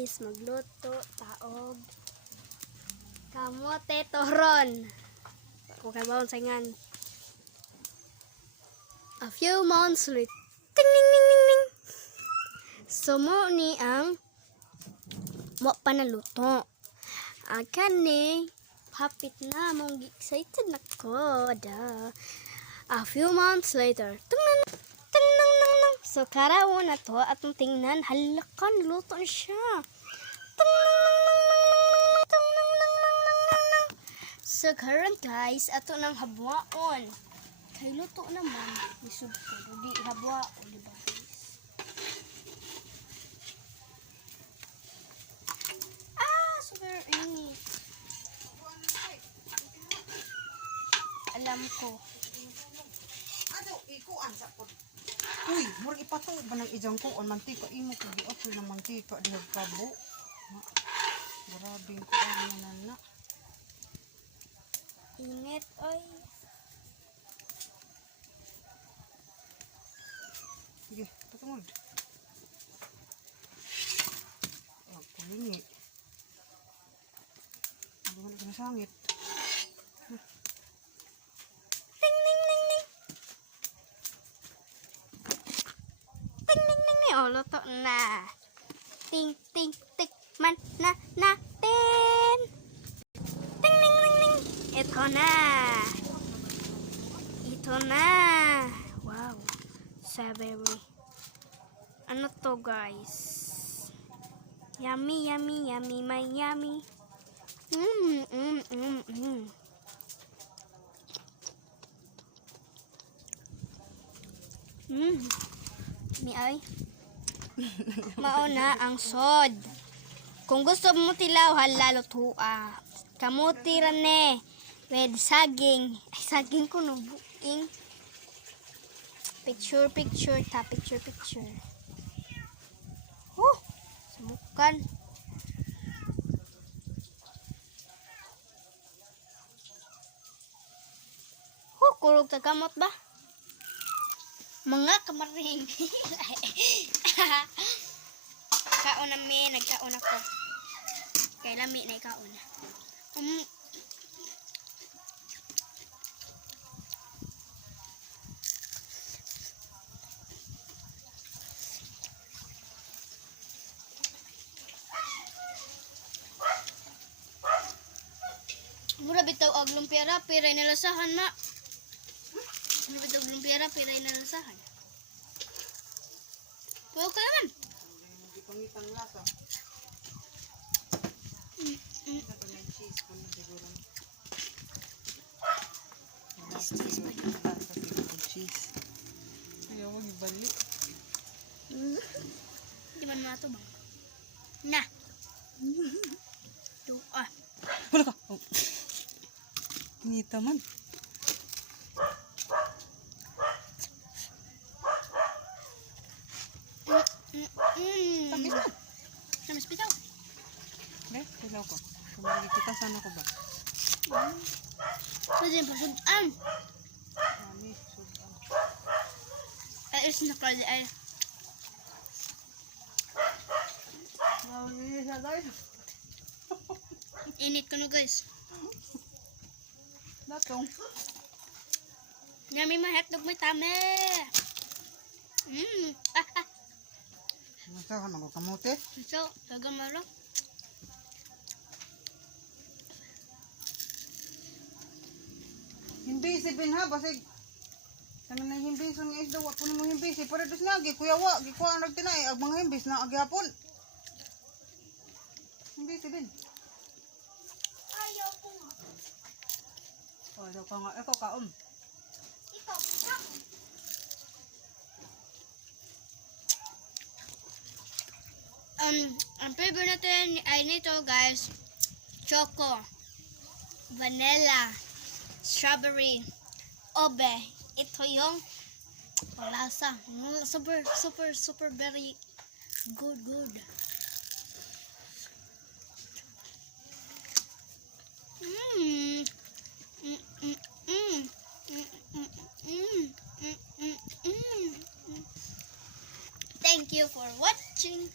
guys, magluto taog kamote toron. Kung kabaon saingan. A few months later. Ting ning ning ning ning. Sumo ni ang mo panaluto. Akan ni hapit na mong excited na ko da. A few months later. So karawon na to atong tingnan halakan luto na siya. So karon guys ato nang habwaon. Kay luto naman isud ko di habwaon di ba guys? Super init. Alam ko. Ano ikuan sa pod. Uy, murag ipato ba nang ijang ko on mantika imo ko di apil na mantika di kabo. Grabe ko ang nana. Init oy. Sige, patungod. Oh, kulingi. Ano man sa sangit. Ting ning ning ning. Ting ning ning ning. Oh, luto na. Ting ting tik man na natin. Ting ning ning ning. Ito na. Ito na. Wow. Savory. Ano to guys? Yummy, yummy, yummy, my yummy. Mi ay. Mauna ang sod. Kung gusto mo tilaw, halalo tua. Kamuti rane. With saging. Ay, saging ko no buing. Picture, picture, ta picture, picture. Sumukan. Kurog sa kamot ba? Mga kamaring. Kaon na mi, nagkaon ako. Kay lami na ikaon. Mura bitaw og lumpiara, piray nalasahan na. Mura bitaw og lumpiara, piray nalasahan. Tuwa ka naman. Hindi pangitang lasa. Ito may cheese ko na siguro. Cheese pa yun. Lasa siguro cheese. Kaya huwag ibalik. Di man mato bang? Na. Tuwa. Wala ka. Oh. Ngita man. Tamis man. Tamis bitaw. Be, hilaw ko. Kumagi kita sana ko ba? Pwede pa sudan. Tamis, sudan. Ay, is na pwede ay. Mawali siya guys. Init ko no guys. Datong. Yummy mga hotdog may tame. Nasahan ako kamote. So, kagamaro. Himbisi bin ha, basig. Kami na himbis ang isda, wak po ni mo himbisi. Para dos nga, gikuyawa, gikuha ang nagtinay. Ang mga himbis na agyapon. Himbisi bin. Ayaw ko nga. O, daw ka nga. Ikaw kaom. Ikaw, ang flavor natin ay nito guys, choco, vanilla, strawberry, obe. Ito yung lasa. Super, super, super very good. Thank you for watching.